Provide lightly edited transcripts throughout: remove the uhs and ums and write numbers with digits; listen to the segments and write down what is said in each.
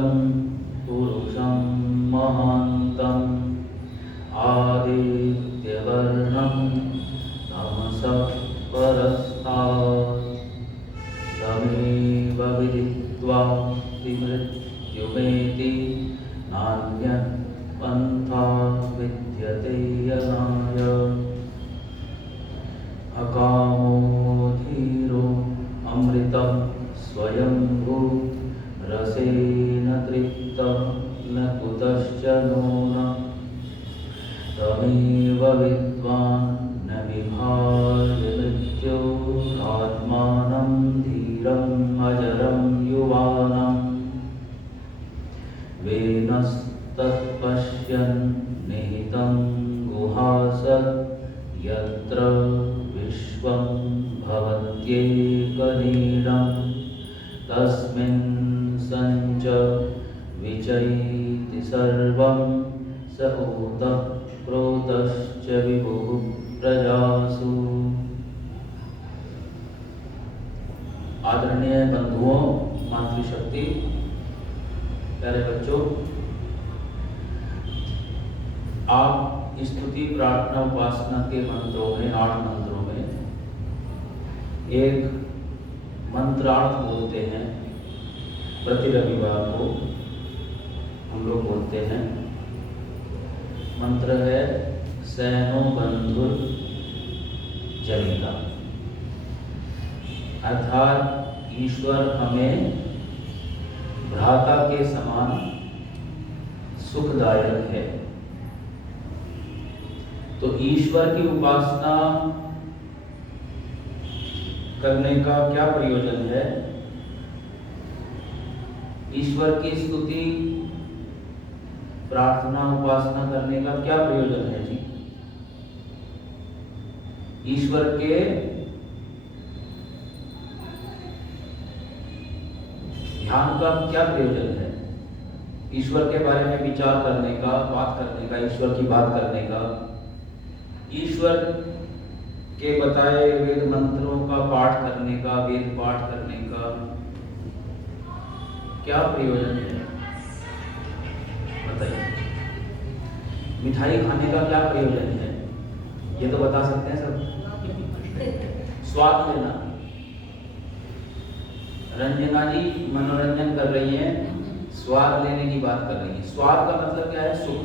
तं पुरुषं महान्तं आदित्यवर्णं तमसः परस्तात् तमेव विदित्वा मृत्युमेति नान्यत् पन्था विद्यते यनाय अकामो धीरो अमृतं स्वयंभू रसेन तृप्तं न कुतश्च नून तमेव विद्वान् न विभाति मृत्युरात्मानं धीरम् अजरं युवानं वेनस्तत्पश्यन् निहितं गुहासत् यत्र विश्वं भवत्येकनीडं तस्मिन् सञ्च विचैति सर्वं स ऊतः प्रोतश्च विभुः प्रजासु। आदरणीय बंधुओं, मातृशक्ति, प्यारे बच्चों, आप स्तुति प्रार्थना उपासना के मंत्रों में 8 मंत्रों में एक मंत्रार्थ बोलते हैं। प्रति रविवार को हम लोग बोलते हैं। मंत्र है सैनो बंधुर जनिता, अर्थात ईश्वर हमें भ्राता के समान सुखदायक है। तो ईश्वर की उपासना करने का क्या प्रयोजन है? ईश्वर की स्तुति प्रार्थना उपासना करने का क्या प्रयोजन है जी? ईश्वर के ध्यान का क्या प्रयोजन है? ईश्वर के बारे में विचार करने का, बात करने का, ईश्वर की बात करने का, ईश्वर के बताए वेद मंत्रों का पाठ करने का, वेद पाठ करने का क्या प्रयोजन है? बताइए। मिठाई खाने का क्या प्रयोजन है? ये तो बता सकते हैं सब। स्वाद लेना। रंजना जी मनोरंजन कर रही हैं, स्वाद लेने की बात कर रही है। स्वाद का मतलब क्या है? सुख।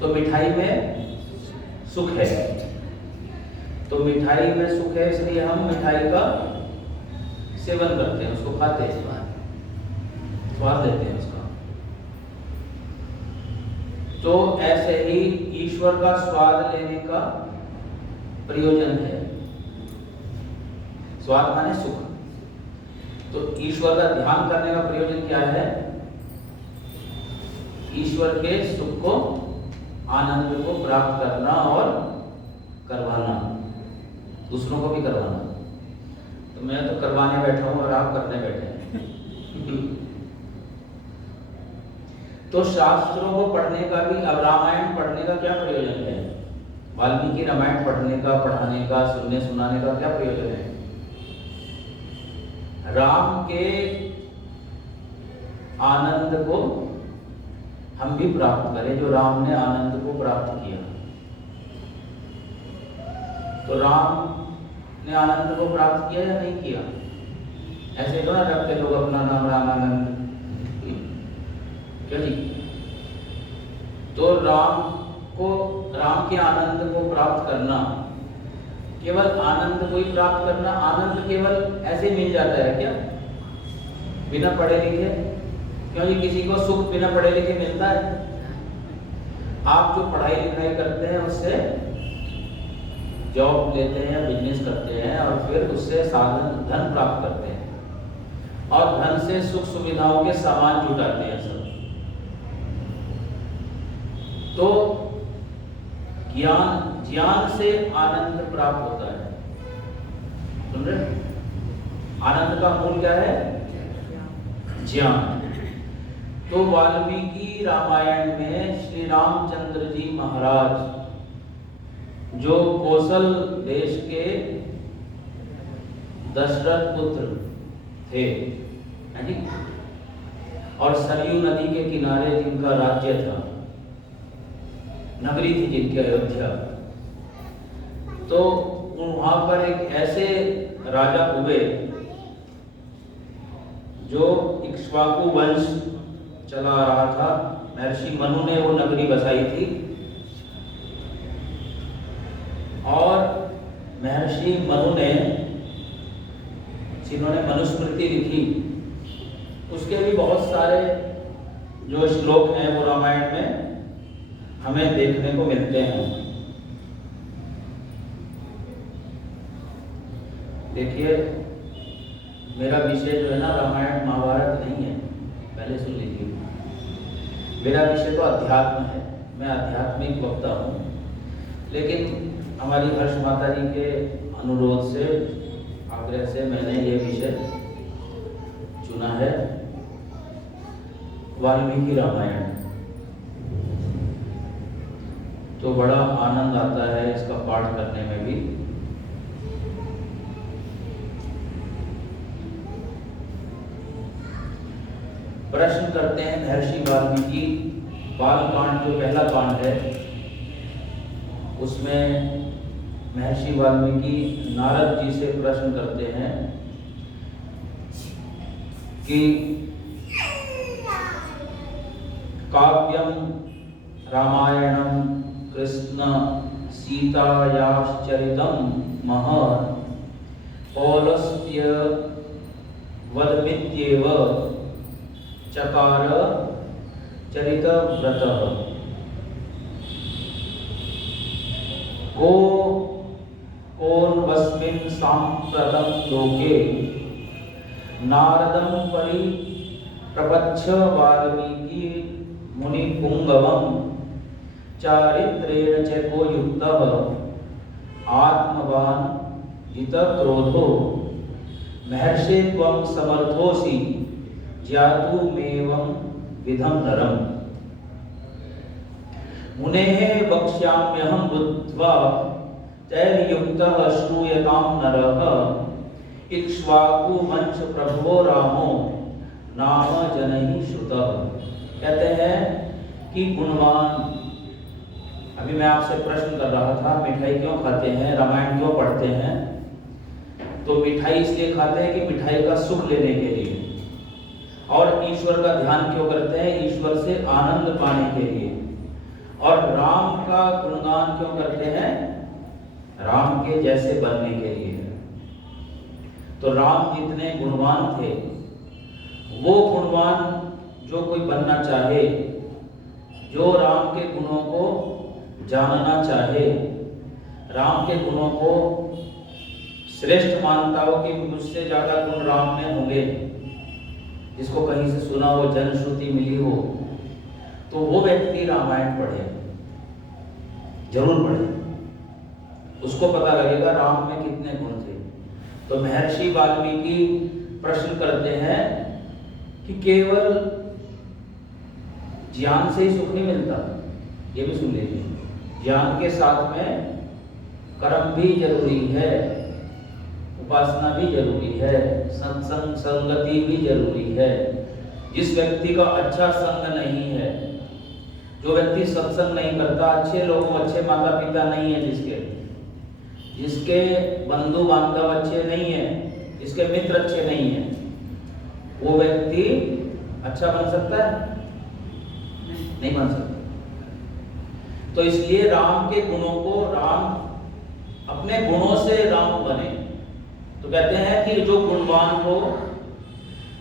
तो मिठाई में सुख है, तो मिठाई में सुख है, इसलिए हम मिठाई का सेवन करते हैं, उसको खाते हैं, स्वाद लेते हैं उसका। तो ऐसे ही ईश्वर का स्वाद लेने का प्रयोजन है। स्वाद माने सुख। तो ईश्वर का ध्यान करने का प्रयोजन क्या है? ईश्वर के सुख को, आनंद को प्राप्त करना और करवाना, दूसरों को भी करवाना। तो मैं तो करवाने बैठा हूं और आप करने बैठे हैं। तो शास्त्रों को पढ़ने का भी, अब रामायण पढ़ने का क्या प्रयोजन है? वाल्मीकि रामायण पढ़ने का, पढ़ाने का, सुनने सुनाने का क्या प्रयोजन है? राम के आनंद को हम भी प्राप्त करें, जो राम ने आनंद को प्राप्त किया। तो राम ने आनंद को प्राप्त किया या नहीं किया? ऐसे तो ना रखते लोग अपना नाम रामानंद, क्या जी? तो राम के आनंद को प्राप्त करना, केवल आनंद को ही प्राप्त करना, आनंद केवल ऐसे मिल जाता है क्या? बिना पढ़े लिखे? क्योंकि किसी को सुख बिना पढ़े लिखे मिलता है? आप जो पढ़ाई लिखाई करते हैं उससे जॉब लेते हैं, बिजनेस करते हैं और फिर उससे साधन धन प्राप्त करते हैं और धन से सुख सुविधाओं के सामान जुटाते हैं सब। तो ज्ञान से आनंद प्राप्त होता है। सुन रहे? आनंद का मूल क्या है? ज्ञान। तो वाल्मीकि रामायण में श्री रामचंद्र जी महाराज, जो कौशल देश के दशरथ पुत्र थे, और सरयू नदी के किनारे जिनका राज्य था, नगरी थी जिनकी अयोध्या, तो वहां पर एक ऐसे राजा हुए जो इक्ष्वाकु वंश चला आ रहा था। महर्षि मनु ने वो नगरी बसाई थी और महर्षि मनु ने, जिन्होंने मनुस्मृति लिखी, उसके भी बहुत सारे जो श्लोक हैं वो रामायण में हमें देखने को मिलते हैं। देखिए, मेरा विषय जो है ना रामायण महाभारत नहीं है, पहले सुन लीजिए। मेरा विषय तो अध्यात्म है, मैं आध्यात्मिक वक्ता हूँ, लेकिन हमारी हर्ष माता जी के अनुरोध से, आग्रह से मैंने ये विषय चुना है, वाल्मीकि रामायण। तो बड़ा आनंद आता है इसका पाठ करने में भी। प्रश्न करते हैं महर्षि वाल्मीकि। बालकांड जो पहला कांड है उसमें महर्षि वाल्मीकि नारद जी से प्रश्न करते हैं कि काव्यम रामायणम कृष्ण सीतायाश्चरितम महत् पौलस्त्य वदमित्येव चकार चरितव्रतः। कोन्वस्मिन् साम्प्रतं लोके नारदं परिप्रपच्छ वाल्मीकि मुनिपुंगवं चारित्रेण चैको युक्तः आत्मवान् जितक्रोधो महर्षे त्वं समर्थोसि ज्ञातुमेवं विधं नरम्। मुनेः वक्ष्याम्यहं बुद्ध्वा तैर्युक्तः श्रूयतां नरः इक्ष्वाकु वंश प्रभवो रामो नाम जनैः श्रुतः। कहते हैं कि गुणवान, अभी मैं आपसे प्रश्न कर रहा था मिठाई क्यों खाते हैं, रामायण क्यों पढ़ते हैं? तो मिठाई इसलिए खाते हैं कि मिठाई का सुख लेने के लिए, और ईश्वर का ध्यान क्यों करते हैं? ईश्वर से आनंद पाने के लिए। और राम का गुणगान क्यों करते हैं? राम के जैसे बनने के लिए। तो राम जितने गुणवान थे, वो गुणवान जो कोई बनना चाहे, जो राम के गुणों को जानना चाहे, राम के गुणों को श्रेष्ठ मानता हो कि मुझसे ज्यादा गुण राम में होंगे, जिसको कहीं से सुना हो, जनश्रुति मिली हो, तो वो व्यक्ति रामायण पढ़े, जरूर पढ़े। उसको पता लगेगा राम में कितने गुण थे। तो महर्षि वाल्मीकि प्रश्न करते हैं कि केवल ज्ञान से ही सुख नहीं मिलता, ये भी सुन लीजिए। ज्ञान के साथ में कर्म भी जरूरी है, उपासना भी जरूरी है, सत्संग संगति भी जरूरी है। जिस व्यक्ति का अच्छा संग नहीं है, जो व्यक्ति सत्संग नहीं करता, अच्छे लोगों, अच्छे माता पिता नहीं है, जिसके बंधु बांधव अच्छे नहीं है, जिसके मित्र अच्छे नहीं है, वो व्यक्ति अच्छा बन सकता है? नहीं बन सकता। तो इसलिए राम के गुणों को, राम अपने गुणों से राम बने। तो कहते हैं कि जो गुणवान हो,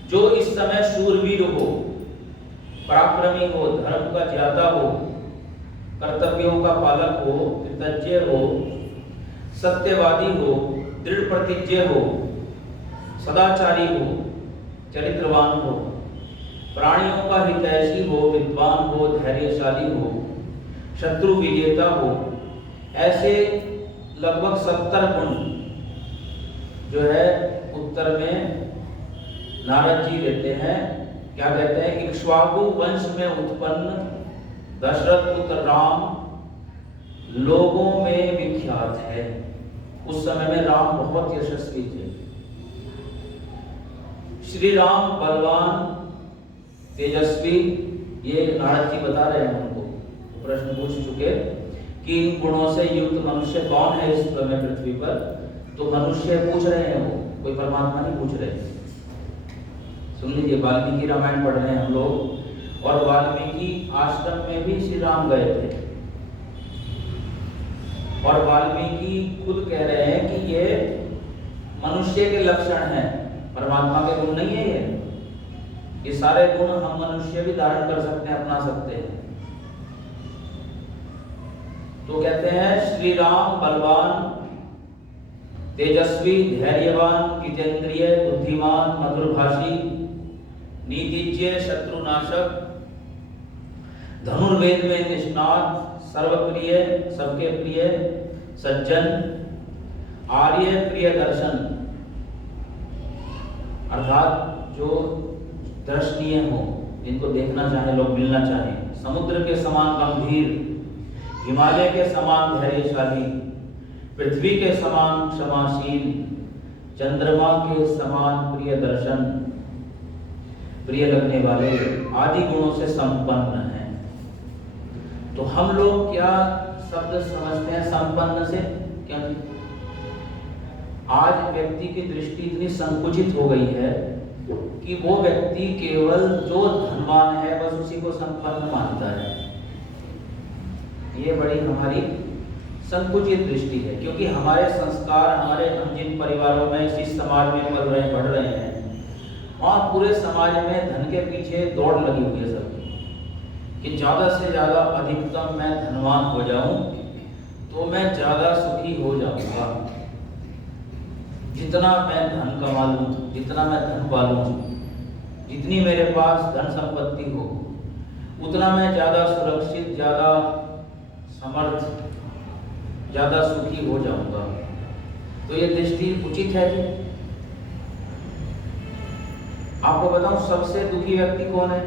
जो इस समय शूरवीर हो, पराक्रमी हो, धर्म का ज्ञाता हो, कर्तव्यों का पालक हो, कृतज्ञ हो, सत्यवादी हो, दृढ़ प्रतिज्ञ हो, सदाचारी हो, चरित्रवान हो, प्राणियों का हितैषी हो, विद्वान हो, धैर्यशाली हो, शत्रु विजेता हो, ऐसे लगभग 70 गुण जो है उत्तर में नारद जी देते हैं। क्या कहते हैं? इक्ष्वाकु वंश में उत्पन्न दशरथ पुत्र राम लोगों में विख्यात है। उस समय में राम बहुत यशस्वी थे। श्री राम बलवान तेजस्वी, ये नारद जी बता रहे हैं उनको, प्रश्न पूछ चुके कि इन गुणों से युक्त मनुष्य कौन है इस समय पृथ्वी पर। तो मनुष्य पूछ रहे हैं, वो कोई परमात्मा नहीं पूछ रहे। सुन लीजिए, वाल्मीकि रामायण पढ़ रहे हैं हम लोग, और वाल्मीकि आश्रम में भी श्री राम गए थे, और वाल्मीकि खुद कह रहे हैं कि ये मनुष्य के लक्षण हैं, परमात्मा के गुण नहीं है ये सारे गुण हम मनुष्य भी धारण कर सकते हैं, अपना सकते हैं। तो कहते हैं श्री राम बलवान, तेजस्वी, धैर्यवान, जितेंद्रिय, बुद्धिमान, मधुरभाषी, नीतिज्ञ, शत्रुनाशक, धनुर्वेद में निष्णात, सर्वप्रिय, सबके प्रिय, सज्जन, आर्य, प्रिय दर्शन, अर्थात जो दर्शनीय हो, जिनको देखना चाहे लोग, मिलना चाहे, समुद्र के समान गंभीर, हिमालय के समान धैर्यशाली, पृथ्वी के समान क्षमाशील, चंद्रमा के समान प्रिय दर्शन, प्रिय लगने वाले, आदि गुणों से संपन्न है। तो हम लोग क्या शब्द समझते हैं संपन्न से? क्या आज व्यक्ति की दृष्टि इतनी संकुचित हो गई है कि वो व्यक्ति केवल जो धनवान है बस उसी को संपन्न मानता है। ये बड़ी हमारी संकुचित दृष्टि है, क्योंकि हमारे संस्कार, हमारे हम जिन परिवारों में, जिस समाज में पल रहे बढ़ रहे हैं, वहाँ पूरे समाज में धन के पीछे दौड़ लगी हुई है सबकी, कि ज़्यादा से ज़्यादा अधिकतम मैं धनवान हो जाऊं तो मैं ज़्यादा सुखी हो जाऊंगा। जितना मैं धन कमा लूँ, जितना मैं धन पालूँ, जितनी मेरे पास धन संपत्ति हो, उतना मैं ज़्यादा सुरक्षित, ज़्यादा समर्थ, ज़्यादा सुखी हो जाऊंगा। तो ये दृष्टि उचित है कि? आपको बताऊं सबसे दुखी व्यक्ति कौन है?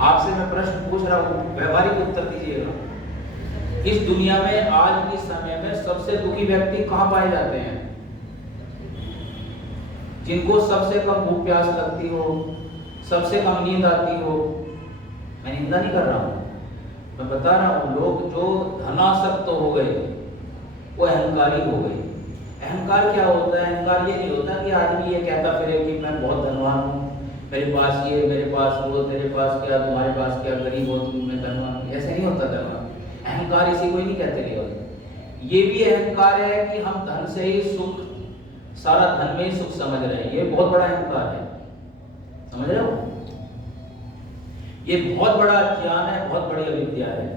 आपसे मैं प्रश्न पूछ रहा हूं, व्यवहारिक उत्तर दीजिएगा। इस दुनिया में आज के समय में सबसे दुखी व्यक्ति कहां पाए जाते हैं? जिनको सबसे कम भूख प्यास लगती हो, सबसे कम नींद आती हो। मैं निंदा नहीं कर रहा हूं, मैं बता रहा हूं, लोग जो धनासक्त हो गए वो अहंकारी हो गए। अहंकार क्या होता है? अहंकार ये नहीं होता कि आदमी ये कहता फिरे कि मैं बहुत धनवान हूँ, मेरे पास ये, मेरे पास वो, तेरे पास क्या, तुम्हारे पास क्या, गरीब हो तुम, मैं धनवान हूँ। ऐसे नहीं होता धनवान। अहंकार इसी को ही नहीं कहते केवल। ये भी अहंकार है कि हम धन से ही सुख, सारा धन में ही सुख समझ रहे हैं। ये बहुत बड़ा अहंकार है, समझ रहे हो? ये बहुत बड़ा ज्ञान है, बहुत बड़ी अविद्या है।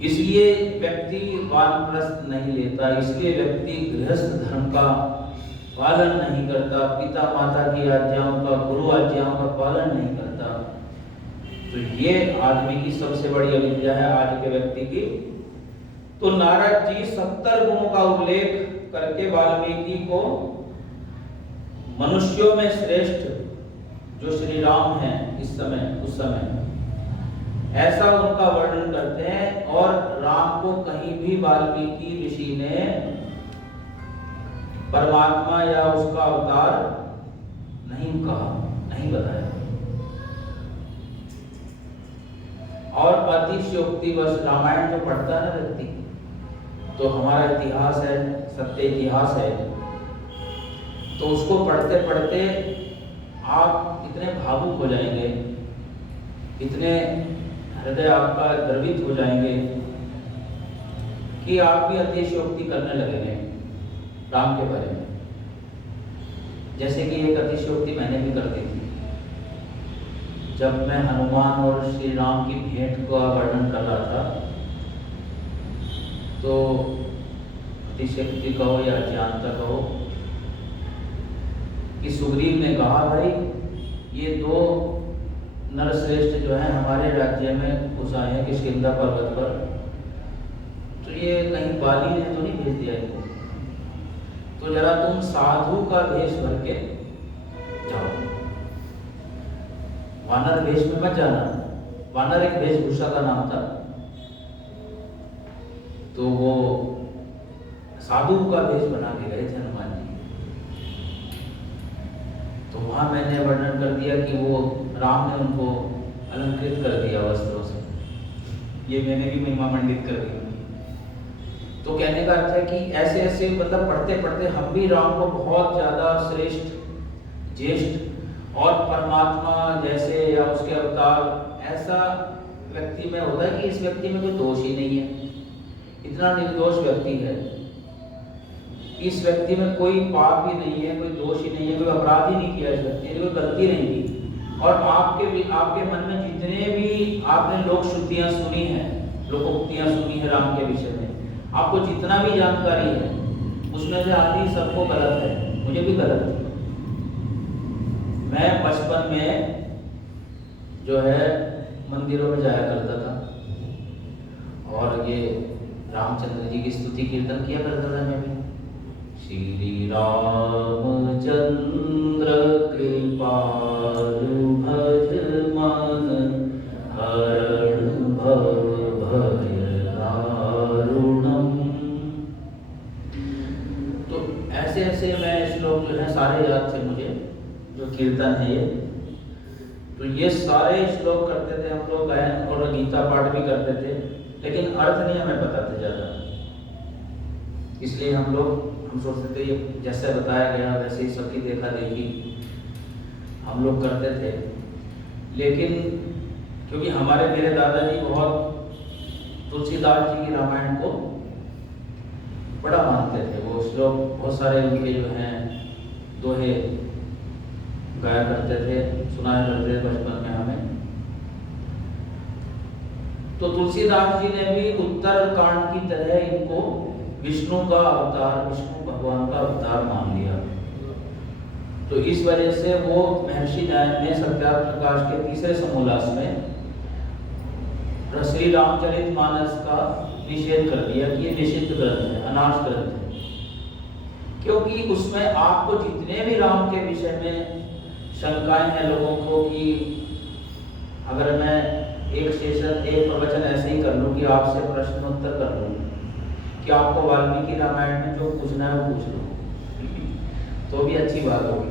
इसलिए व्यक्ति वानप्रस्थ नहीं लेता, इसलिए व्यक्ति गृहस्थ धर्म का पालन नहीं करता, पिता माता की आज्ञाओं का, गुरु आज्ञाओं का पालन नहीं करता। तो ये आदमी की सबसे बड़ी अविद्या है, आज के व्यक्ति की। तो नारद जी 70 गुणों का उल्लेख करके वाल्मीकि को मनुष्यों में श्रेष्ठ जो श्री राम हैं इस समय, उस समय, ऐसा उनका वर्णन करते हैं। और राम को कहीं भी वाल्मीकि ऋषि ने परमात्मा या उसका अवतार नहीं कहा, नहीं बताया। और अतिशयोक्ति बस रामायण जो पढ़ता है ना व्यक्ति, तो हमारा इतिहास है, सत्य इतिहास है, तो उसको पढ़ते पढ़ते आप इतने भावुक हो जाएंगे, इतने हृदय आपका द्रवित हो जाएंगे कि आप भी अतिशयोक्ति करने लगेंगे राम के बारे में। जैसे कि एक अतिशयोक्ति मैंने भी कर दी थी जब मैं हनुमान और श्री राम की भेंट का वर्णन कर रहा था। तो अतिशयोक्ति कहो या अज्ञानता कहो कि सुग्रीव ने कहा, भाई ये दो नरश्रेष्ठ जो है हमारे राज्य में घुस आए हैं किष्किंधा पर्वत पर, तो ये कहीं बाली ने तो नहीं भेज दिया इनको, तो जरा तुम साधु का वेश भर के जाओ, वानर वेश में मत जाना। वानर एक वेशभूषा का नाम था, तो वो साधु का वेश बना के गए थे हनुमान जी। तो वहाँ मैंने वर्णन कर दिया कि वो राम ने उनको अलंकृत कर दिया वस्त्रों से। ये मैंने भी महिमा मंडित कर दी। तो कहने का अर्थ है कि ऐसे ऐसे मतलब पढ़ते पढ़ते हम भी राम को बहुत ज़्यादा श्रेष्ठ, ज्येष्ठ और परमात्मा जैसे या उसके अवतार ऐसा व्यक्ति में होता है कि इस व्यक्ति में कोई दोष ही नहीं है, इतना निर्दोष व्यक्ति है, इस व्यक्ति में कोई पाप ही नहीं है, कोई दोष ही नहीं है, कोई अपराध ही नहीं किया इस व्यक्ति ने, कोई गलती नहीं की। और आपके मन में जितने भी आपने लोक श्रुतियाँ सुनी हैं, लोकोक्तियाँ सुनी है राम के विषय में, आपको जितना भी जानकारी है उसमें से आधी सबको गलत है, मुझे भी गलत है। मैं बचपन में जो है मंदिरों में जाया करता था और ये रामचंद्र जी की स्तुति कीर्तन किया करता था मैं भी। श्री रामचंद्र कृपालु भज मन हरण भव भय दारुणम। तो ऐसे ऐसे मैं श्लोक जो है सारे याद थे मुझे, जो कीर्तन है ये। तो ये सारे श्लोक करते थे हम लोग, गायन और गीता पाठ भी करते थे, लेकिन अर्थ नहीं हमें पता था ज़्यादा, इसलिए हम सोचते थे ये जैसे बताया गया वैसे ही सबकी देखा देखी हम लोग करते थे। लेकिन क्योंकि मेरे दादाजी बहुत तुलसीदास जी की रामायण को बड़ा मानते थे, वो श्लोक बहुत सारे उनके जो हैं दोहे गाया करते थे, सुनाया करते थे बचपन में हमें। तो तुलसीदास जी ने भी उत्तर कांड की तरह इनको विष्णु का अवतार, विष्णु भगवान का अवतार मान लिया। तो इस वजह से वो महर्षि न्याय ने सत्यार्थ प्रकाश के तीसरे समोल्लास में श्री रामचरितमानस का निषेध कर दिया कि ये निषिद्ध ग्रंथ है, अनाश ग्रंथ है, क्योंकि उसमें आपको जितने भी राम के विषय में शंकाएं हैं लोगों को कि अगर मैं एक प्रवचन ऐसे ही कर लूँ कि आपसे प्रश्नोत्तर कर लूँ कि आपको वाल्मीकि रामायण में जो पूछना है वो पूछ लो तो भी अच्छी बात होगी,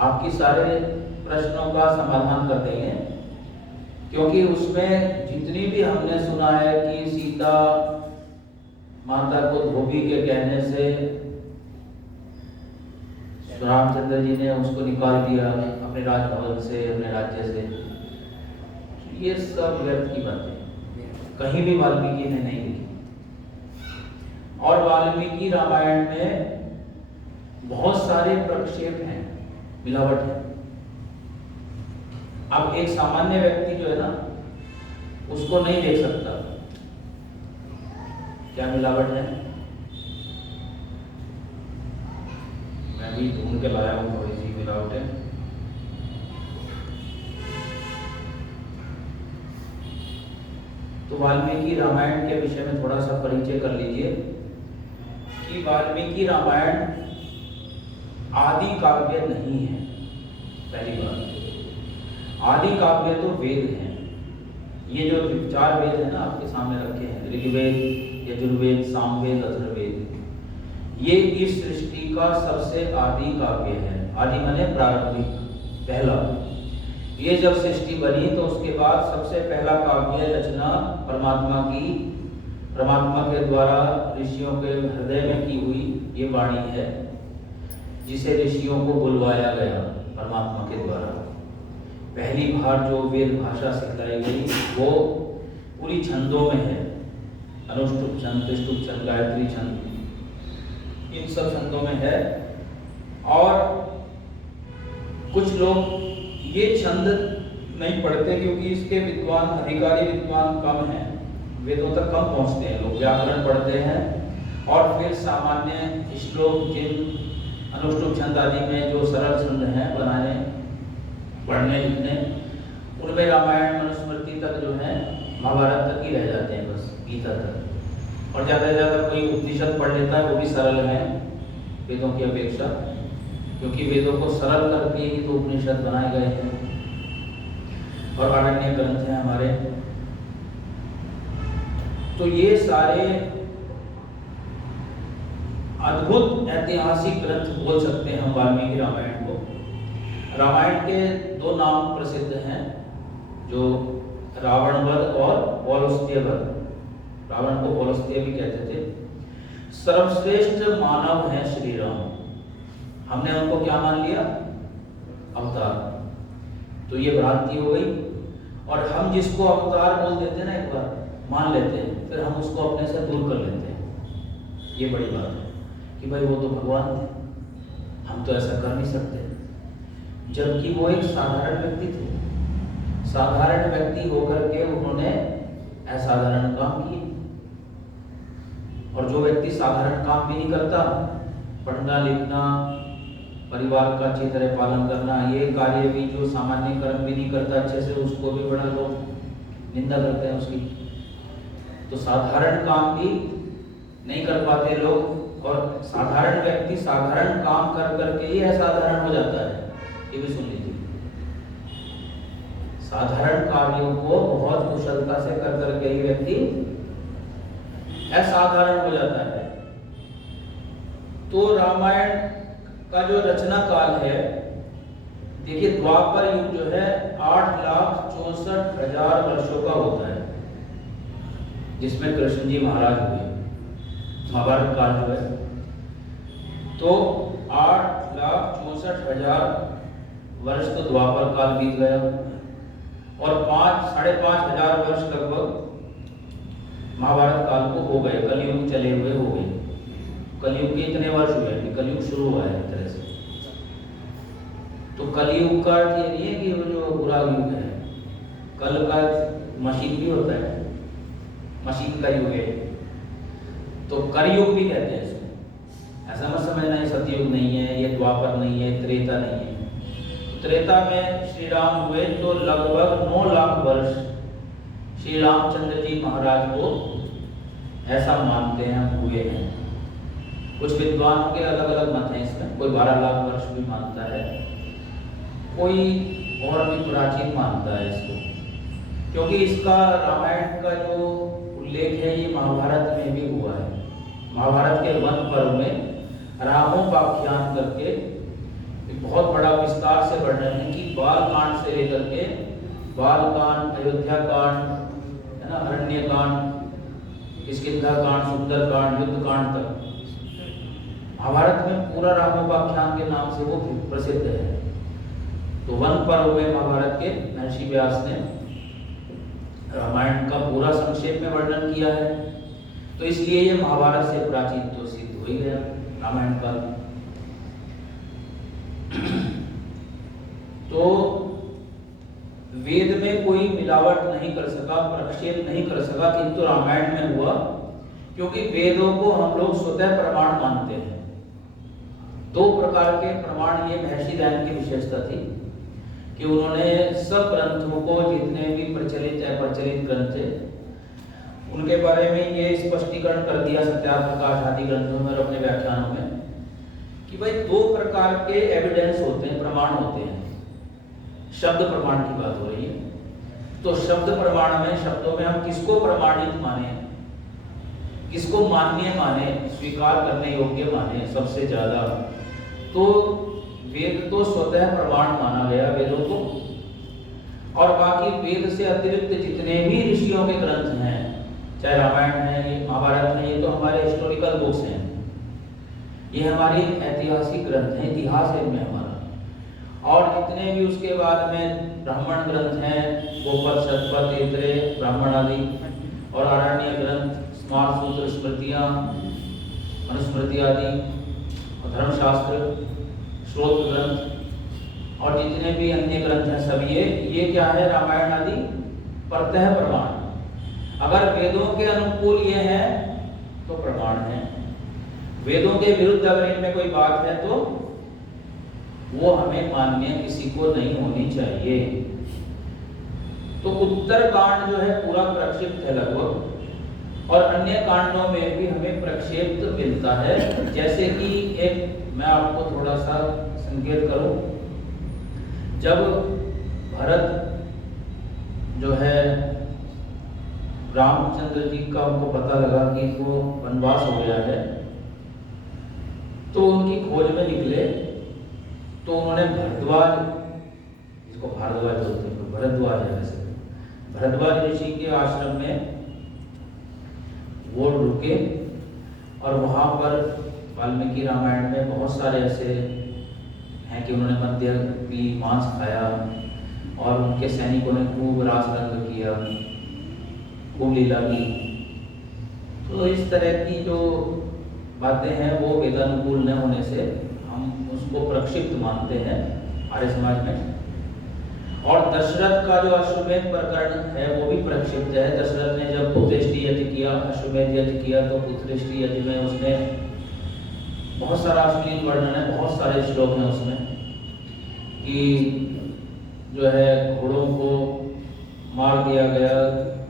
आपकी सारे प्रश्नों का समाधान कर देंगे। क्योंकि उसमें जितनी भी हमने सुना है कि सीता माता को धोबी के कहने से रामचंद्र जी ने उसको निकाल दिया अपने राजभवन से, अपने राज्य से, ये सब व्यर्थ की बातें कहीं भी वाल्मीकि ने नहीं लिखी। और वाल्मीकि रामायण में बहुत सारे प्रक्षेप हैं, मिलावट है। अब एक सामान्य व्यक्ति जो है ना उसको नहीं देख सकता क्या मिलावट है। मैं भी ढूंढ के लाया हूं थोड़ी सी मिलावट है। तो वाल्मीकि रामायण के विषय में थोड़ा सा परिचय कर लीजिए कि वाल्मीकि रामायण आदि काव्य नहीं है। पहली बात, आदि काव्य तो वेद हैं। ये जो 4 वेद है ना आपके सामने रखे हैं, ऋग्वेद, यजुर्वेद, सामवेद, अथर्ववेद, ये इस सृष्टि का सबसे आदि काव्य है। आदि माने प्रारंभिक, पहला। ये जब सृष्टि बनी तो उसके बाद सबसे पहला काव्य रचना परमात्मा के द्वारा ऋषियों के हृदय में की हुई ये वाणी है, जिसे ऋषियों को बुलवाया गया परमात्मा के द्वारा। पहली बार जो वेद भाषा सिखाई गई वो पूरी छंदों में है, अनुष्टुप छंद, त्रिष्टुप छंद, गायत्री छंद, इन सब छंदों में है। और कुछ लोग ये छंद नहीं पढ़ते क्योंकि इसके विद्वान, अधिकारी विद्वान कम हैं, वेदों तक कम पहुंचते हैं। लोग व्याकरण पढ़ते हैं और फिर सामान्य श्लोक, जिन अनुष्टुप छंद आदि में जो सरल छंद हैं बनाने, पढ़ने, लिखने, उनमें रामायण, मनुस्मृति तक जो है, महाभारत तक ही रह जाते हैं, बस गीता तक। और ज़्यादा से ज़्यादा कोई उपनिषद पढ़ लेता है, वो भी सरल है वेदों की अपेक्षा, क्योंकि वेदों को सरल करके ही तो उपनिषद बनाए गए हैं और आरण्य ग्रंथ हैं हमारे। तो ये सारे अद्भुत ऐतिहासिक ग्रंथ बोल सकते हैं हम वाल्मीकि रामायण को। रामायण के दो नाम प्रसिद्ध हैं, जो रावण वध और पौलुस्त्य वध। रावण को पौलुस्त्य भी कहते थे। सर्वश्रेष्ठ मानव हैं श्री राम। हमने उनको क्या मान लिया? अवतार। तो ये भ्रांति हो गई, और हम जिसको अवतार बोल देते हैं ना, एक बार मान लेते हैं, फिर हम उसको अपने से दूर कर लेते हैं। ये बड़ी बात है कि भाई वो तो भगवान थे, हम तो ऐसा कर नहीं सकते, जबकि वो एक साधारण व्यक्ति थे। साधारण व्यक्ति होकर के उन्होंने असाधारण काम किए। और जो व्यक्ति साधारण काम भी नहीं करता, पढ़ना लिखना, परिवार का अच्छी तरह पालन करना, ये कार्य भी जो सामान्य कर्म भी नहीं करता अच्छे से, उसको भी बड़ा लोग निंदा करते हैं उसकी। तो साधारण काम भी नहीं कर पाते लोग, और साधारण व्यक्ति साधारण काम कर करके ही असाधारण हो जाता है। ये भी सुन लीजिए, साधारण कार्यों को बहुत कुशलता से कर करके ही व्यक्ति असाधारण हो जाता है। तो रामायण का जो रचना काल है, देखिए द्वापर युग जो है 8,64,000 वर्षों का होता है, जिसमें कृष्ण जी महाराज हुए। महाभारत काल जो है तो 8,64,000 वर्ष तो द्वापर काल बीत गया, और 5,500 वर्ष लगभग महाभारत काल को हो गए, कलयुग चले हुए हो गए। कलयुग के इतने वर्ष हुए कि कलयुग शुरू हुआ है एक तरह से। तो कलयुग का अर्थ ये नहीं है कि वो जो बुरा युग है, कल का मशीन भी होता है, मशीन का युग है, तो कलयुग भी कहते हैं इसको। ऐसा मत समझना ये सतयुग नहीं है, ये द्वापर नहीं है, त्रेता नहीं है। त्रेता में श्री राम हुए तो लगभग 9 लाख वर्ष श्री रामचंद्र जी महाराज को ऐसा मानते हैं हुए हैं। कुछ विद्वानों के अलग अलग मत हैं इसमें, कोई 12 लाख वर्ष भी मानता है, कोई और भी प्राचीन मानता है इसको, क्योंकि इसका रामायण का जो उल्लेख है ये महाभारत में भी हुआ है। महाभारत के वन पर्व में रामोपाख्यान करके एक बहुत बड़ा विस्तार से वर्णन है कि बाल कांड से लेकर के बाल कांड, अयोध्या कांड, है ना, अरण्य कांड, किष्किंधा कांड, सुंदर कांड, युद्ध कांड तक महाभारत में पूरा रामोपाख्यान के नाम से वो प्रसिद्ध है। तो वन पर्व में महाभारत के महर्षि व्यास ने रामायण का पूरा संक्षेप में वर्णन किया है, तो इसलिए ये महाभारत से प्राचीन तो सिद्ध हो ही गया रामायण काल। तो वेद में कोई मिलावट नहीं कर सका, प्रक्षेप नहीं कर सका, किंतु रामायण में हुआ, क्योंकि वेदों को हम लोग स्वतः प्रमाण मानते हैं। 2 प्रकार के प्रमाण ये महर्षि दयानंद की विशेषता थी कि उन्होंने सब ग्रंथों को, जितने भी प्रचलित है प्रचलित ग्रंथ थे, उनके बारे में ये स्पष्टीकरण कर दिया सत्याप्रकाश आदि ग्रंथों में और अपने व्याख्यानों में कि भाई 2 प्रकार के एविडेंस होते हैं, प्रमाण होते हैं। शब्द प्रमाण की बात हो रही है, तो शब्द प्रमाण में, शब्दों में हम किसको प्रमाणित माने, किसको मान्य माने, स्वीकार करने योग्य माने सबसे ज्यादा, तो वेद तो स्वतः प्रमाण माना गया वेदों को, और बाकी वेद से अतिरिक्त जितने भी ऋषियों के ग्रंथ हैं, चाहे रामायण है, ये महाभारत है, ये तो हमारे हिस्टोरिकल बुक्स हैं, ये हमारी ऐतिहासिक ग्रंथ हैं, इतिहास है इनमें हमारा। और जितने भी उसके बाद में ब्राह्मण ग्रंथ हैं, गोपद, शतपथ, ऐत्रेय, ब्राह्मण आदि, और आरण्य ग्रंथ, स्मार सूत्र, स्मृतियाँ, मनुस्मृति आदि, और धर्मशास्त्र, श्रोत ग्रंथ, और जितने भी अन्य ग्रंथ हैं सब ये क्या है, रामायण आदि परतः प्रमाण। अगर वेदों के अनुकूल ये है तो प्रमाण है, वेदों के विरुद्ध अगर इनमें कोई बात है तो वो हमें मान्य किसी को नहीं होनी चाहिए। तो उत्तर कांड जो है पूरा प्रक्षिप्त है लगभग, और अन्य कांडों में भी हमें प्रक्षेप मिलता है। जैसे कि एक मैं आपको थोड़ा सा संकेत करूं, जब भरत जो है रामचंद्र जी का उनको पता लगा कि वो वनवास हो गया है, तो उनकी खोज में निकले तो उन्होंने भरद्वाज, जिसको भारद्वाज बोलते हैं, भरद्वाज है वैसे, भरद्वाज ऋषि के आश्रम में वो रुके और वहाँ पर वाल्मीकि रामायण में बहुत सारे ऐसे हैं कि उन्होंने मद्य पी, मांस खाया और उनके सैनिकों ने खूब रास रंग किया, खूब लीला की। तो इस तरह की जो बातें हैं वो वेदानुकूल न होने से हम उसको प्रक्षिप्त मानते हैं आर्य समाज में। और दशरथ का जो अश्वमेध प्रकरण है वो भी प्रक्षिप्त है। दशरथ ने जब पुत्रेष्टि यज्ञ किया, अश्वमेध यज्ञ किया, तो पुत्रेष्टि यज्ञ में उसने बहुत सारा अश्लील वर्णन है, बहुत सारे श्लोक हैं उसमें कि जो है घोड़ों को मार दिया गया,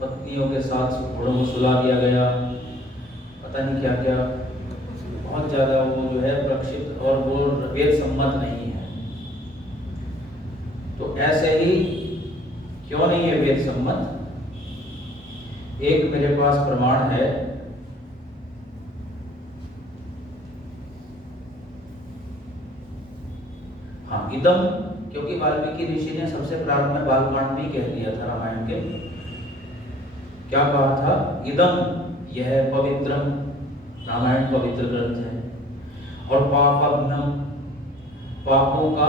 पत्नियों के साथ घोड़ों को सुला दिया गया, पता नहीं क्या क्या, बहुत ज़्यादा वो जो है प्रक्षिप्त और वो वेद सम्मत नहीं है। तो ऐसे ही क्यों नहीं है वेद सम्मत? एक मेरे पास प्रमाण है, हाँ इदम, क्योंकि वाल्मीकि ऋषि ने सबसे प्रारंभ में बालकांड में ही कह दिया था रामायण के, क्या कहा था? इदम, यह पवित्रम, रामायण पवित्र ग्रंथ है। और पापघ्नम, पापों का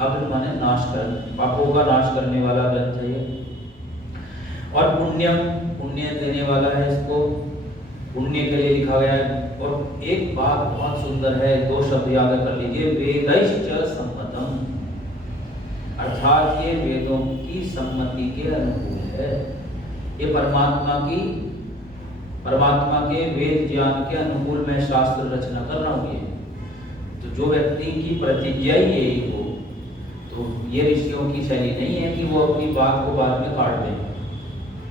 अग्न माने नाश कर, पापों का नाश करने वाला ग्रंथ है ये। और पुण्यम, पुण्य देने वाला है, इसको पुण्य के लिए लिखा गया है। और एक बात बहुत सुंदर है, दो शब्द याद कर लीजिए, वेदैश्च सम्मतम, अर्थात ये वेदों की सम्मति के अनुकूल है। ये परमात्मा के वेद ज्ञान के अनुकूल मैं शास्त्र रचना कर रहा हूँ। ये तो जो व्यक्ति की प्रतिज्ञा ही यही हो, तो ये ऋषियों की शैली नहीं है कि वो अपनी बात को बाद में काट दें,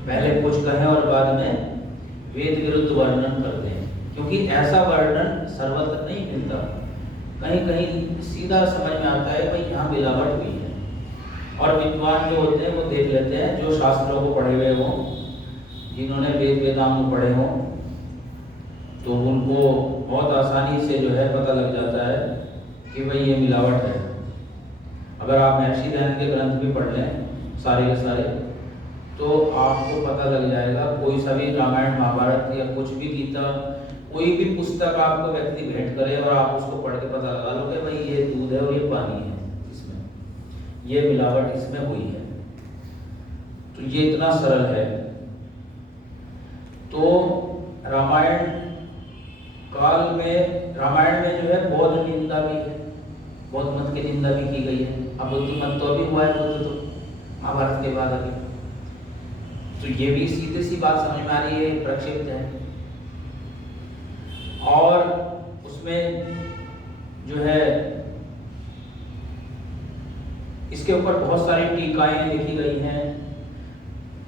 पहले कुछ कहें और बाद में वेद विरुद्ध वर्णन कर दें, क्योंकि ऐसा वर्णन सर्वत्र नहीं मिलता। कहीं कहीं सीधा समझ में आता है भाई यहाँ मिलावट हुई है। और विद्वान जो होते हैं वो देख लेते हैं, जो शास्त्रों को पढ़े हुए हों, जिन्होंने वेद वेदांग पढ़े हों, तो उनको बहुत आसानी से जो है पता लग जाता है कि भाई ये मिलावट है। अगर आप महर्षि दयानंद के ग्रंथ भी पढ़ लें सारे के सारे, तो आपको पता लग जाएगा। कोई सा भी रामायण महाभारत या कुछ भी गीता, कोई भी पुस्तक आपको व्यक्ति भेंट करे और आप उसको पढ़ के पता लगा लो कि भाई ये दूध है और ये पानी है, इसमें ये मिलावट इसमें हुई है। तो ये इतना सरल है। तो रामायण काल में, रामायण में जो है बौद्ध निंदा भी है, बौद्ध मत की निंदा भी की गई है। अब बुद्ध मत तो अभी हुआ है, बुद्ध तो महाभारत के बाद अभी, तो ये भी सीधी सी बात समझ में आ रही है, प्रक्षिप्त है। और उसमें जो है इसके ऊपर बहुत सारी टीकाएं लिखी गई हैं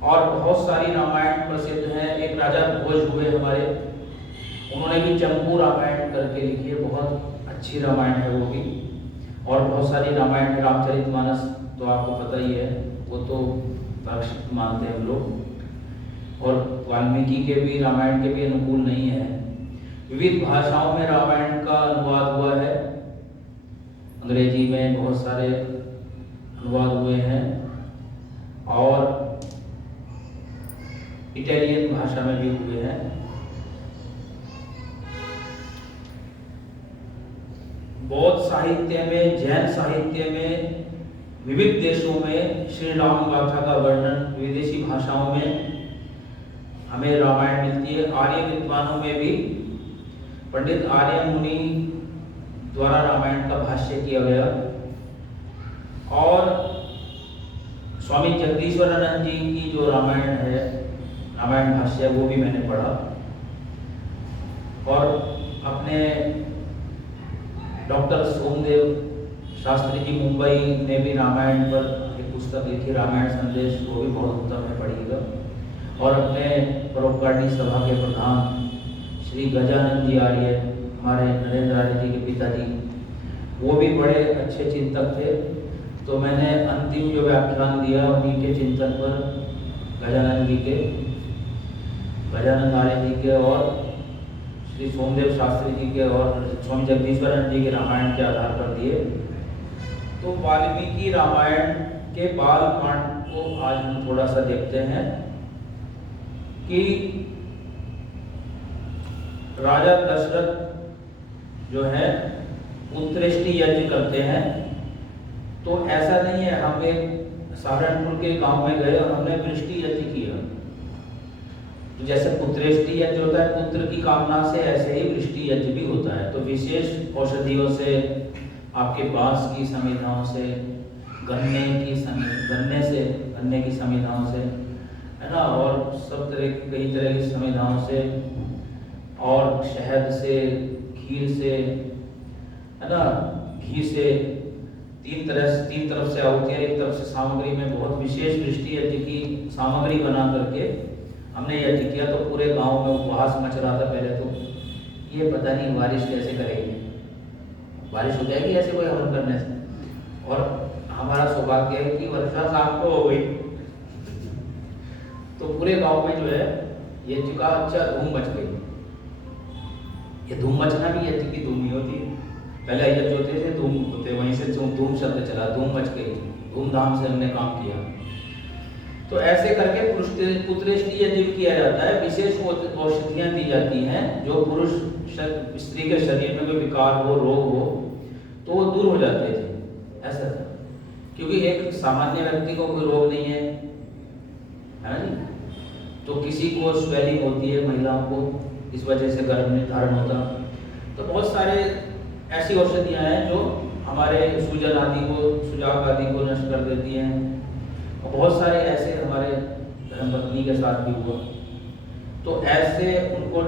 और बहुत सारी रामायण प्रसिद्ध हैं। एक राजा भोज हुए हमारे, उन्होंने भी चंपू रामायण करके लिखी है, बहुत अच्छी रामायण है वो भी। और बहुत सारी रामायण है, रामचरितमानस तो आपको पता ही है, वो तो प्रक्षिप्त मानते हैं हम लोग। और वाल्मीकि के भी, रामायण के भी अनुकूल नहीं है। विविध भाषाओं में रामायण का अनुवाद हुआ है, अंग्रेजी में बहुत सारे अनुवाद हुए हैं और इटालियन भाषा में भी हुए हैं। बौद्ध साहित्य में, जैन साहित्य में, विविध देशों में श्री राम गाथा का वर्णन विदेशी भाषाओं में हमें रामायण मिलती है। आर्य विद्वानों में भी पंडित आर्य मुनि द्वारा रामायण का भाष्य किया गया। और स्वामी जगदीश्वरानंद जी की जो रामायण है, रामायण भाष्य, वो भी मैंने पढ़ा। और अपने डॉक्टर सोमदेव शास्त्री जी मुंबई ने भी रामायण पर एक पुस्तक लिखी, रामायण संदेश, वो भी बहुत उत्तम है, पढ़िएगा। और अपने परोपकारी सभा के प्रधान श्री गजानंद जी आर्य, हमारे नरेंद्र आर्य जी के पिताजी, वो भी बड़े अच्छे चिंतक थे। तो मैंने अंतिम जो व्याख्यान दिया उन्हीं के चिंतन पर, गजानंद जी के, गजानंद आर्य जी के और श्री श्री सोमदेव शास्त्री जी के और स्वामी जगदीश्वरन जी के रामायण के आधार पर दिए। तो वाल्मीकि रामायण के बाल कांड को आज हम थोड़ा सा देखते हैं कि राजा दशरथ जो है पुत्रेष्टि यज्ञ करते हैं। तो ऐसा नहीं है हम एक सहारनपुर के गांव में गए और हमने वृष्टि यज्ञ किया। तो जैसे पुत्रेष्टि यज्ञ होता है पुत्र की कामना से, ऐसे ही वृष्टि यज्ञ भी होता है। तो विशेष औषधियों से, आपके बांस की समिधाओं से, गन्ने की समिधाओं से, है ना, और सब तरह कई तरह की समिधाओं से, और शहद से, खीर से, है ना, घी से, तीन तरफ से आहुतियाँ, एक तरफ से सामग्री में बहुत विशेष वृष्टि यज्ञ की सामग्री बना करके हमने यज्ञ किया। तो पूरे गांव में उपवास मच रहा था। पहले तो ये पता नहीं बारिश कैसे करेगी, बारिश हो जाएगी ऐसे कोई हवन करने से। और हमारा सौभाग्य है कि वर्षा शाम को हो गई। तो पूरे गांव में जो है यज्ञ का अच्छा धूम मच गई। ये धूम मचना भी यज्ञ की धूम ही होती है। पहले यज्ञ होते थे धूम होते, वहीं से धूम शब्द चला, धूम मच गई, धूमधाम से हमने काम किया। तो ऐसे करके पुत्रेष्टि यज्ञ किया जाता है। विशेष औषधियाँ दी जाती हैं जो पुरुष स्त्री के शरीर में कोई विकार हो, रोग हो, तो वो दूर हो जाते थे। ऐसा था क्योंकि एक सामान्य व्यक्ति को कोई रोग नहीं है ना जी, तो किसी को स्वेलिंग होती है, महिलाओं को इस वजह से गर्भ में धारण होता। तो बहुत सारे ऐसी औषधियाँ हैं जो हमारे सूजन आदि को, सुजाक आदि को नष्ट कर देती हैं। और बहुत सारे ऐसे हमारे धर्मपत्नी के साथ भी हुआ। तो ऐसे उनको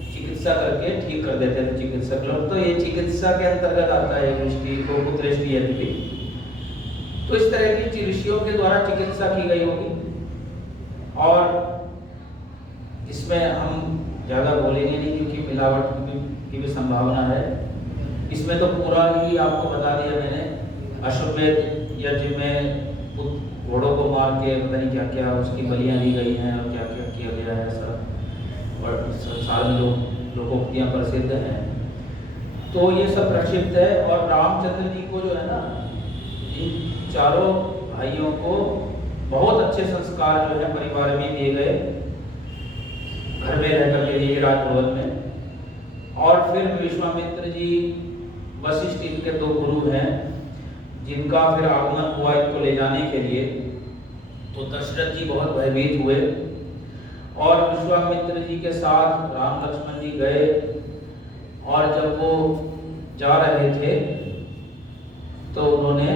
चिकित्सा करके ठीक कर देते थे चिकित्सक लोग। तो ये चिकित्सा के अंतर्गत आता है वृष्टि को, पुत्रेष्टि यज्ञ भी। तो इस तरह की ऋषियों के द्वारा चिकित्सा की गई होगी। और इसमें हम ज़्यादा बोलेंगे नहीं क्योंकि मिलावट की भी संभावना है। इसमें तो पूरा ही आपको बता दिया मैंने। अश्वमेध यज्ञ में घोड़ों को मार के पता नहीं क्या क्या उसकी बलियाँ दी गई हैं और क्या क्या किया गया है सब, और संसार में लोकोक्तियाँ प्रसिद्ध हैं। तो ये सब प्रक्षिप्त है। और रामचंद्र जी को जो है ना, इन चारों भाइयों को बहुत अच्छे संस्कार जो है परिवार में दिए गए, घर में रह करके दिए राजभवन में। और फिर विश्वामित्र जी, वशिष्ठ इनके दो गुरु हैं जिनका फिर आगमन हुआ इनको ले जाने के लिए। तो दशरथ जी बहुत भयभीत हुए और विश्वामित्र जी के साथ राम लक्ष्मण जी गए। और जब वो जा रहे थे तो उन्होंने,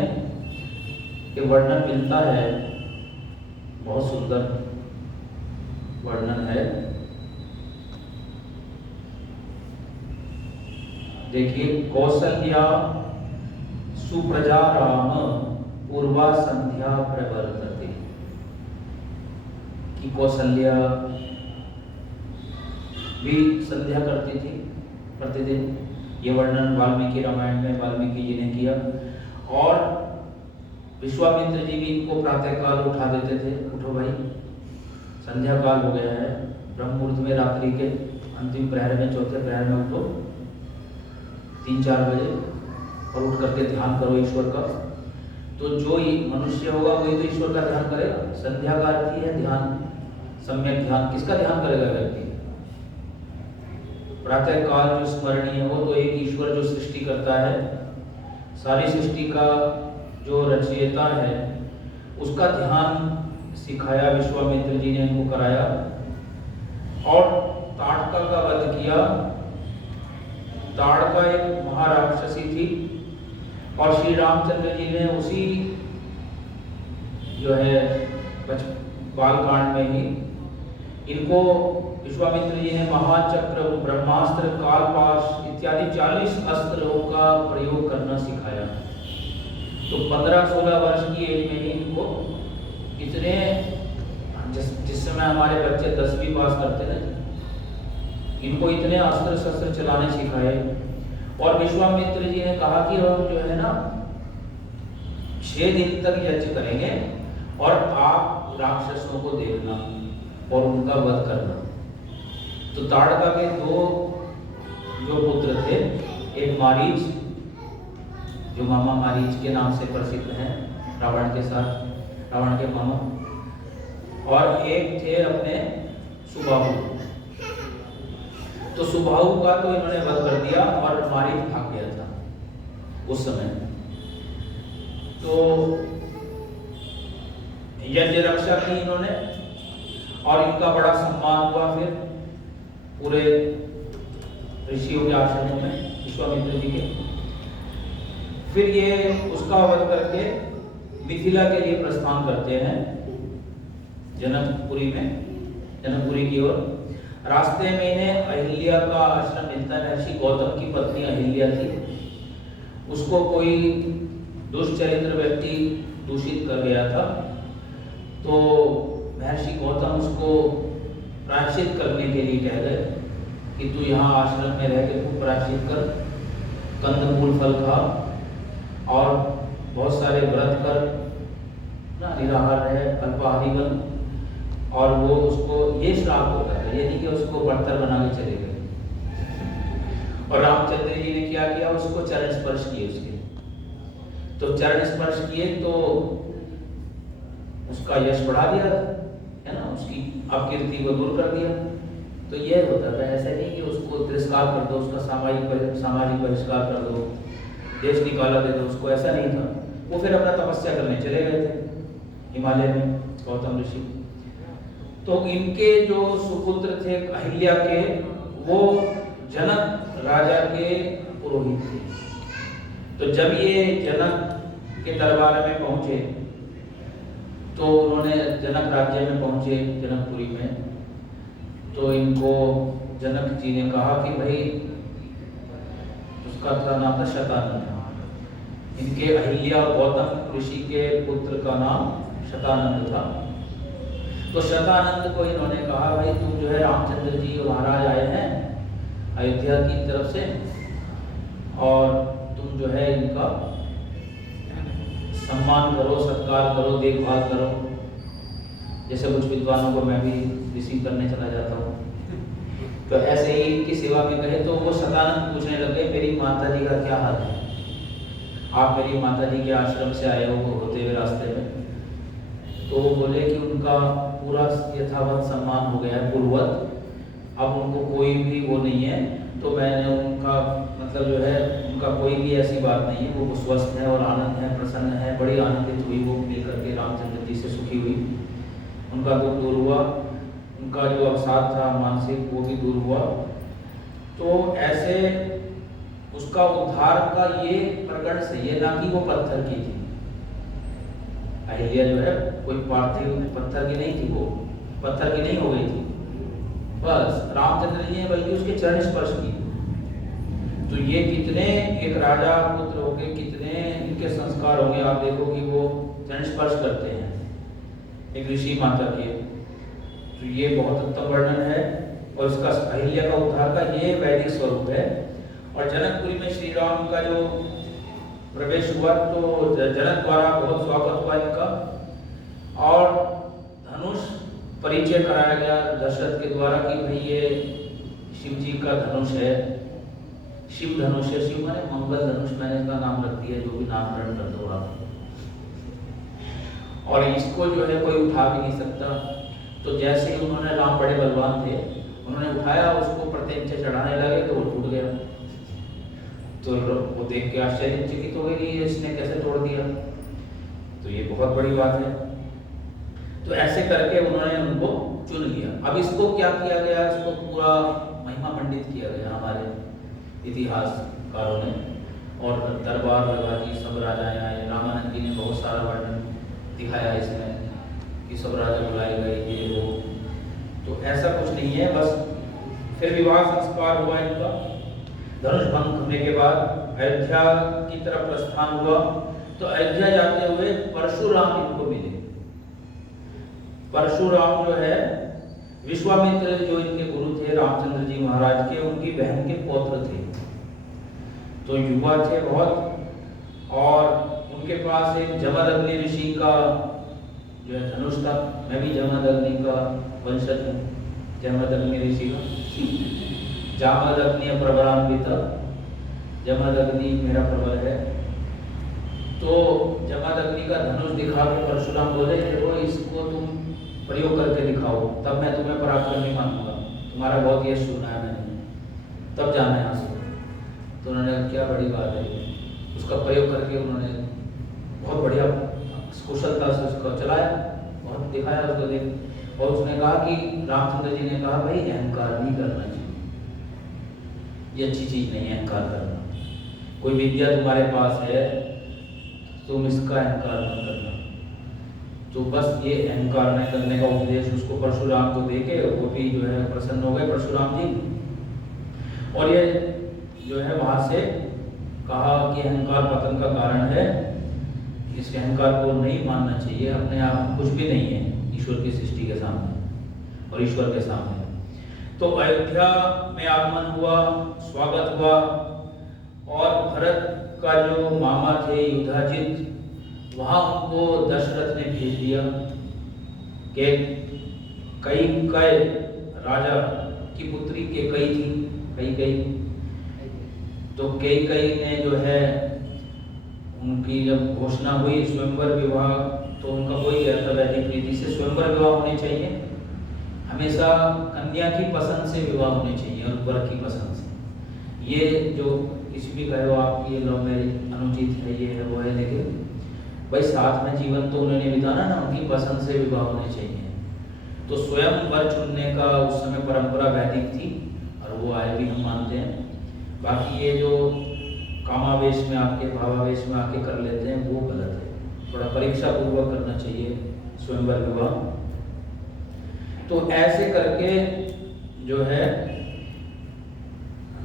ये वर्णन मिलता है, बहुत सुंदर वर्णन है। देखिए, कौसल्या सुप्रजा राम पूर्वा संध्या प्रवर्तते, कि कौसल्या भी संध्या करती थी प्रतिदिन। ये वर्णन वाल्मीकि रामायण में वाल्मीकि जी ने किया। और विश्वामित्र जी भी इनको प्रातः काल उठा देते थे, उठो भाई संध्या काल हो गया है, ब्रह्म मुहूर्त में, रात्रि के अंतिम प्रहर में, चौथे प्रहर में उठो 3-4 बजे और उठ करके ध्यान करो ईश्वर का। तो जो मनुष्य होगा वही तो ईश्वर का ध्यान करेगा। संध्या का अर्थ ही है ध्यान, सम्यक ध्यान। किसका ध्यान करेगा व्यक्ति? प्रातः काल जो स्मरणीय हो, तो एक ईश्वर जो सृष्टि करता है, सारी सृष्टि का जो रचयिता है, उसका ध्यान सिखाया विश्वामित्र जी ने, इनको कराया। और ताड़का का वध किया। ताड़का एक महाराक्षसी थी और श्री रामचंद्र जी ने उसी जो है बाल कांड में ही इनको, विश्वामित्र जी ने महाचक्र, ब्रह्मास्त्र, कालपाश इत्यादि 40 अस्त्रों का प्रयोग करना सिखाया। तो 15-16 वर्ष की एज में ही इनको इतने, जिस समय हमारे बच्चे 10वीं पास करते ना, इनको इतने अस्त्र शस्त्र चलाने सिखाए। और विश्वामित्र जी ने कहा कि हम जो है ना 6 दिन तक यज्ञ करेंगे और आप राक्षसों को देखना और उनका वध करना। तो ताड़का के 2 जो पुत्र थे, एक मारीच जो मामा मारीच के नाम से प्रसिद्ध हैं रावण के साथ, रावण के मामा, और एक थे अपने सुबाहु। तो सुबाहु का तो इन्होंने वध कर दिया और मारीच भाग गया था उस समय। तो यज्ञ रक्षा की इन्होंने और इनका बड़ा सम्मान हुआ फिर पूरे ऋषियों के आश्रमों में, विश्वामित्र जी के। फिर ये उसका वध करके मिथिला के लिए प्रस्थान करते हैं जनकपुरी में, जनकपुरी की ओर। रास्ते में इन्हें अहिल्या का आश्रम मिलता है। महर्षि गौतम की पत्नी अहिल्या थी, उसको कोई दुष्चरित्र व्यक्ति दूषित कर गया था। तो महर्षि गौतम उसको प्रायश्चित करने के लिए कह गए कि तू यहाँ आश्रम में रह के तू प्रायश्चित कर, कंदमूल फल खा और बहुत सारे व्रत कर, ना निराहार रहे, अल्पाहारी बन। और वो उसको ये श्राप होता है, ये नहीं कि उसको बर्तर बना के चले गए। और रामचंद्र जी ने क्या किया, उसको चरण स्पर्श किए उसके। तो चरण स्पर्श किए तो उसका यश बढ़ा दिया, है ना, उसकी अपकीर्ति को दूर कर दिया। तो ये होता था, ऐसा नहीं कि उसको तिरस्कार कर दो, उसका सामाजिक बहिष्कार कर दो, देश निकाला दे दो उसको, ऐसा नहीं था। वो फिर अपना तपस्या करने चले गए थे हिमालय में, गौतम ऋषि। तो इनके जो सुपुत्र थे अहिल्या के, वो जनक राजा के पुरोहित थे। तो जब ये जनक के दरबार में पहुंचे तो उन्होंने जनक राज्य में पहुंचे, जनकपुरी में। तो इनको जनक जी ने कहा कि भाई, उसका था नाम था शतानंद, इनके अहिल्या और गौतम ऋषि के पुत्र का नाम शतानंद था। तो शतानंद को इन्होंने कहा, भाई तुम जो है रामचंद्र जी महाराज आए हैं अयोध्या की तरफ से, और तुम जो है इनका सम्मान करो, सत्कार करो, देखभाल करो, जैसे कुछ विद्वानों को मैं भी रिसीव करने चला जाता हूँ। तो ऐसे ही इनकी सेवा में गए। तो वो शतानंद पूछने लगे, मेरी माता जी का क्या हाल है, आप मेरी माता जी के आश्रम से आए हो होते हुए रास्ते में। तो वो बोले कि उनका पूरा यथावत सम्मान हो गया है, पूर्ववत, अब उनको कोई भी वो नहीं है। तो मैंने उनका मतलब जो है, उनका कोई भी ऐसी बात नहीं है, वो स्वस्थ है और आनंद है, प्रसन्न है, बड़ी आनंदित हुई वो मिल करके रामचंद्र जी से सुखी हुई। उनका दुख दूर हुआ, उनका जो अवसाद था मानसिक वो भी दूर हुआ। तो ऐसे उसका उद्धार का ये प्रकरण सही है, ना कि वो पत्थर की थी। अहिल्या जो है कोई पार्थिव पत्थर की नहीं थी, वो पत्थर की नहीं हो गई थी, बस रामचंद्र जी ने बल्कि उसके चरण स्पर्श किए। तो ये कितने एक राजा पुत्र होंगे, कितने इनके संस्कार होंगे। आप देखो कि वो चरण स्पर्श करते हैं एक ऋषि माता के। तो ये बहुत उत्तम वर्णन है और इसका अहिल्या का उद्धार का ये वैदिक स्वरूप है। और जनकपुरी में श्री राम का जो प्रवेश हुआ तो जनक द्वारा बहुत स्वागत हुआ इनका, और धनुष परिचय कराया गया दशरथ के द्वारा कि भाई ये शिव जी का धनुष है, शिव धनुष है। शिव माने मंगल धनुष, मैंने इसका नाम रख दिया, जो भी नामकरण कर दो आप। और इसको जो है कोई उठा भी नहीं सकता। तो जैसे ही उन्होंने, राम बड़े बलवान थे, उन्होंने उठाया, उसको प्रत्येक चढ़ाने लगे तो वो टूट गया। तो वो देख के आश्चर्यचकित हो गए कि इसने कैसे तोड़ दिया। तो ये बहुत बड़ी बात है। तो ऐसे करके उन्होंने उनको चुन लिया। अब इसको क्या किया गया, इसको पूरा महिमा मंडित किया गया हमारे इतिहासकारों ने, और दरबार विभागी सब राजाएं आए। रामानंद जी ने बहुत सारा वर्णन दिखाया इसमें कि सब राजा बुलाए गए, ये वो। तो ऐसा कुछ नहीं है, बस फिर विवाह संस्कार हुआ इनका। धनुष भंग होने के बाद अयोध्या की तरफ प्रस्थान हुआ। तो अयोध्या जाते हुए परशुराम इनको मिले। परशुराम जो है विश्वामित्र जो इनके गुरु थे रामचंद्र जी महाराज के, उनकी बहन के पौत्र थे। तो युवा थे बहुत, और उनके पास एक जमदग्नि ऋषि का जो है धनुष था। मैं भी जमदग्नि का वंशज हूँ, जमदग्नि ऋषि का। जामदग्नि प्रबलान्वित, जमदग्नि मेरा प्रबल है। तो जमदग्नि का धनुष दिखा के परशुराम बोले, देखो इसको तुम प्रयोग करके दिखाओ, तब मैं तुम्हें पराक्रमी मानूंगा, तुम्हारा बहुत यश सुना है मैंने, तब जाना यहाँ से। तो उन्होंने क्या बड़ी बात है, उसका प्रयोग करके उन्होंने बहुत बढ़िया कुशलता से उसको चलाया, बहुत दिखाया उसको देख। और उसने कहा कि रामचंद्र जी ने कहा, भाई अहंकार नहीं करना चाहिए, ये अच्छी चीज नहीं है अहंकार करना। कोई विद्या तुम्हारे पास है, तुम इसका अहंकार न करना। तो बस ये अहंकार न करने का उपदेश उसको परशुराम को देके वो भी जो है प्रसन्न हो गए परशुराम जी। और ये जो है वहां से कहा कि अहंकार पतन का कारण है, इस अहंकार को नहीं मानना चाहिए, अपने आप कुछ भी नहीं है ईश्वर की सृष्टि के सामने और ईश्वर के सामने। तो अयोध्या में आगमन हुआ, स्वागत हुआ, और भरत का जो मामा थे युधाजित, वहां उनको दशरथ ने भेज दिया कि कई राजा की पुत्री केकई थी, कई तो कई ने जो है उनकी जब घोषणा हुई स्वयंवर विवाह, तो उनका कोई ऐसा वैदिक रीति से स्वयंवर विवाह होने चाहिए, हमेशा कन्या की पसंद से विवाह होने चाहिए और वर की पसंद से। ये जो किसी भी कहे हो आपकी लव मैरिज अनुचित है, ये है वो है, लेकिन भाई साथ में जीवन तो उन्होंने बिताना ना, उनकी पसंद से विवाह होने चाहिए। तो स्वयं वर चुनने का उस समय परंपरा वैदिक थी और वो आए भी हम मानते हैं। बाकी ये जो कामावेश में आके भावावेश में आके कर लेते हैं वो गलत है, थोड़ा परीक्षा पूर्वक करना चाहिए स्वयंवर विवाह। तो ऐसे करके जो है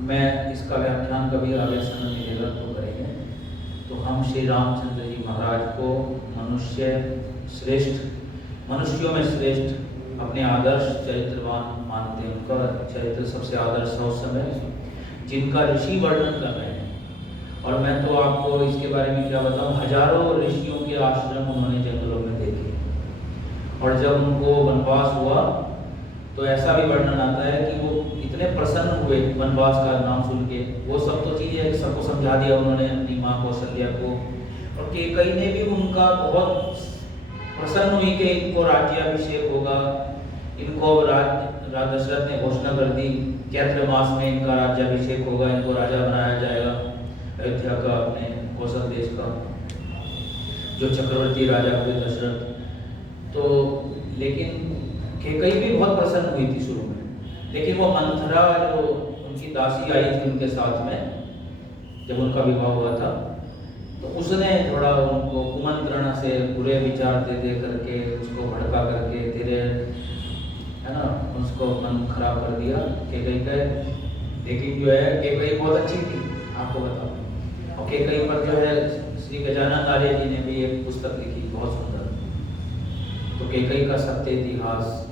मैं इसका व्याख्यान कभी आगे समय मिलेगा तो करेंगे। तो हम श्री रामचंद्र जी महाराज को मनुष्य श्रेष्ठ, मनुष्यों में श्रेष्ठ, अपने आदर्श चरित्रवान मानते हैं। उनका चरित्र सबसे आदर्श है उस समय, जिनका ऋषि वर्णन कर रहे हैं। और मैं तो आपको इसके बारे में क्या बताऊं, हजारों ऋषियों के आश्रम उन्होंने जंगलों में देखे, और जब उनको वनवास हुआ तो ऐसा भी वर्णन आता है कि वो इतने प्रसन्न हुए वनवास का नाम सुन के। वो सब तो चीजें सबको समझा दिया उन्होंने अपनी माँ कौशल्या को, और केकई ने भी उनका बहुत प्रसन्न हुई कि इनको राज्याभिषेक होगा, इनको दशरथ ने घोषणा कर दी चैत्र मास में इनका राज्याभिषेक होगा, इनको राजा बनाया जाएगा अयोध्या का, अपने कौशल देश का, जो चक्रवर्ती राजा हुए दशरथ। तो लेकिन केकई भी बहुत प्रसन्न हुई थी शुरू में, लेकिन वो मंथरा जो उनकी दासी आई थी उनके साथ में जब उनका विवाह हुआ था, तो उसने थोड़ा उनको कुमंत्रणा से बुरे विचार दे करके उसको भड़का करके धीरे है ना उसको मन खराब कर दिया केकई का। लेकिन जो है केकई बहुत अच्छी थी आपको बताऊं, और केकई पर जो है श्री गजानन आर्य जी ने भी एक पुस्तक लिखी बहुत सुंदर। तो केकई का सत्य इतिहास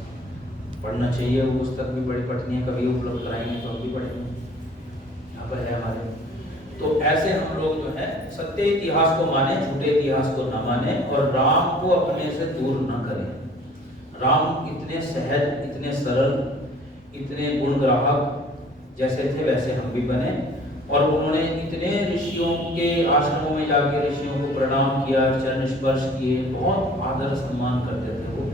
पढ़ना चाहिए, वो पुस्तक भी बड़ी पढ़नी है, कभी उपलब्ध कराएंगे तो हम भी पढ़ेंगे, यहाँ पर है हमारे। तो ऐसे हम लोग जो है सत्य इतिहास को माने, झूठे इतिहास को न माने, और राम को अपने से दूर न करें। राम इतने सहज, इतने सरल, इतने गुणग्राहक जैसे थे वैसे हम भी बने, और उन्होंने इतने ऋषियों के आश्रमों में जाके ऋषियों को प्रणाम किया, चरण स्पर्श किए, बहुत आदर सम्मान करते थे वो।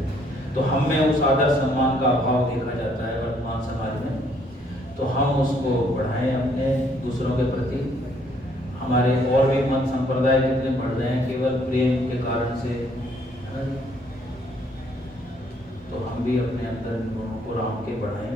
तो हम में उस आदर सम्मान का अभाव देखा जाता है वर्तमान समाज में, तो हम उसको बढ़ाएं अपने दूसरों के प्रति। हमारे और भी मत संप्रदाय कितने बढ़ रहे हैं केवल प्रेम के कारण से, है ना? तो हम भी अपने अंदर इन गुणों को राम के बढ़ाएं।